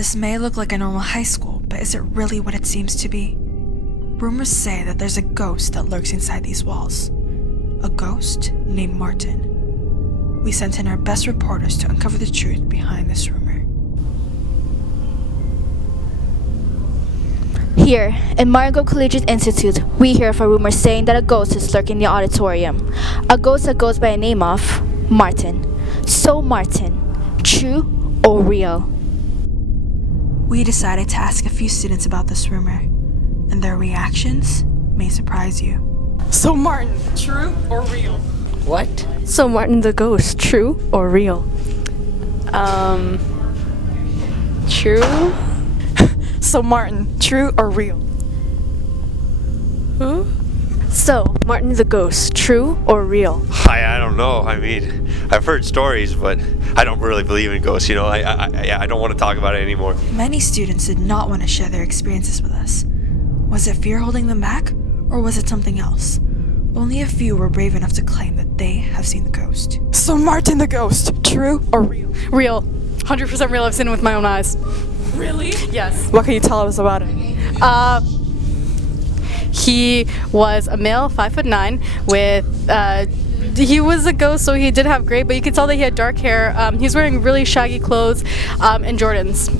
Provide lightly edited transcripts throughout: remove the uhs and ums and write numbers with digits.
This may look like a normal high school, but is it really what it seems to be? Rumors say that there's a ghost that lurks inside these walls. A ghost named Martin. We sent in our best reporters to uncover the truth behind this rumor. Here, in Martin Grove Collegiate Institute, we hear of a rumor saying that a ghost is lurking in the auditorium. A ghost that goes by the name of Martin. So Martin, true or real? We decided to ask a few students about this rumor, and their reactions may surprise you. So Martin, true or real? What? So Martin the ghost, true or real? True? So Martin, true or real? Who? So Martin the ghost, true or real? I don't know. I mean, I've heard stories, but I don't really believe in ghosts. I don't want to talk about it anymore. Many students did not want to share their experiences with us. Was it fear holding them back, or was it something else? Only a few were brave enough to claim that they have seen the ghost. So Martin the ghost, true or real? Real. 100% real. I've seen it with my own eyes. Really? Yes. What can you tell us about it? He was a male, 5'9", with he was a ghost, so he did have gray, but you could tell that he had dark hair. He was wearing really shaggy clothes and Jordans.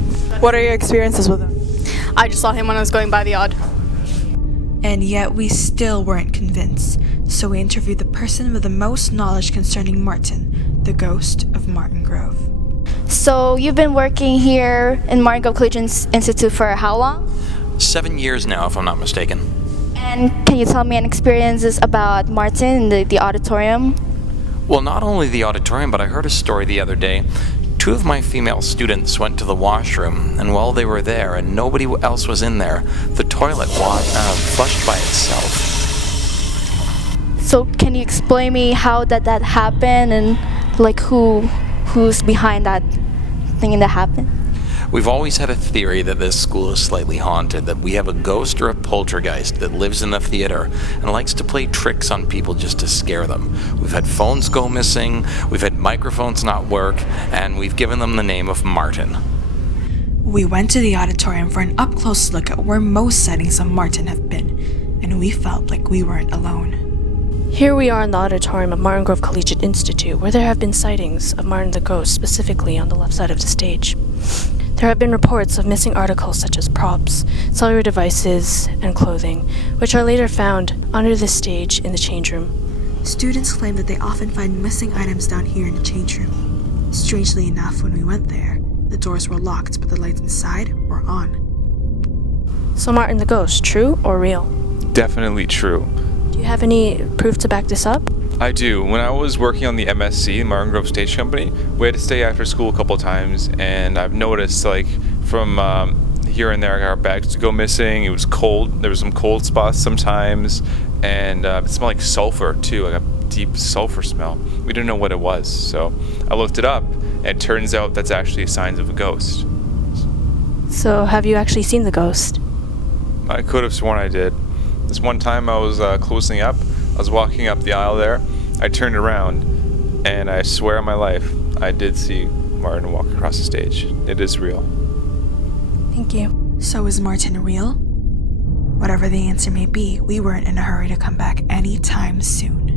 What are your experiences with him? I just saw him when I was going by the odd. And yet we still weren't convinced, so we interviewed the person with the most knowledge concerning Martin, the ghost of Martin Grove. So you've been working here in Martin Grove Collegiate Institute for how long? 7 years now, if I'm not mistaken. And can you tell me any experiences about Martin in the auditorium? Well, not only the auditorium, but I heard a story the other day. 2 of my female students went to the washroom, and while they were there and nobody else was in there, the toilet flushed by itself. So can you explain me how that happened and like who's behind that thing that happened? We've always had a theory that this school is slightly haunted, that we have a ghost or a poltergeist that lives in the theater and likes to play tricks on people just to scare them. We've had phones go missing, we've had microphones not work, and we've given them the name of Martin. We went to the auditorium for an up-close look at where most sightings of Martin have been, and we felt like we weren't alone. Here we are in the auditorium of Martin Grove Collegiate Institute, where there have been sightings of Martin the ghost, specifically on the left side of the stage. There have been reports of missing articles such as props, cellular devices, and clothing, which are later found under the stage in the change room. Students claim that they often find missing items down here in the change room. Strangely enough, when we went there, the doors were locked, but the lights inside were on. So Martin the ghost, true or real? Definitely true. Do you have any proof to back this up? I do. When I was working on the MSC, Martin Grove Stage Company, we had to stay after school a couple times, and I've noticed, from here and there, our bags would go missing. It was cold. There was some cold spots sometimes, and it smelled like sulfur, too, like a deep sulfur smell. We didn't know what it was, so I looked it up, and it turns out that's actually signs of a ghost. So have you actually seen the ghost? I could have sworn I did. This one time I was closing up. I was walking up the aisle there. I turned around, and I swear on my life, I did see Martin walk across the stage. It is real. Thank you. So is Martin real? Whatever the answer may be, we weren't in a hurry to come back anytime soon.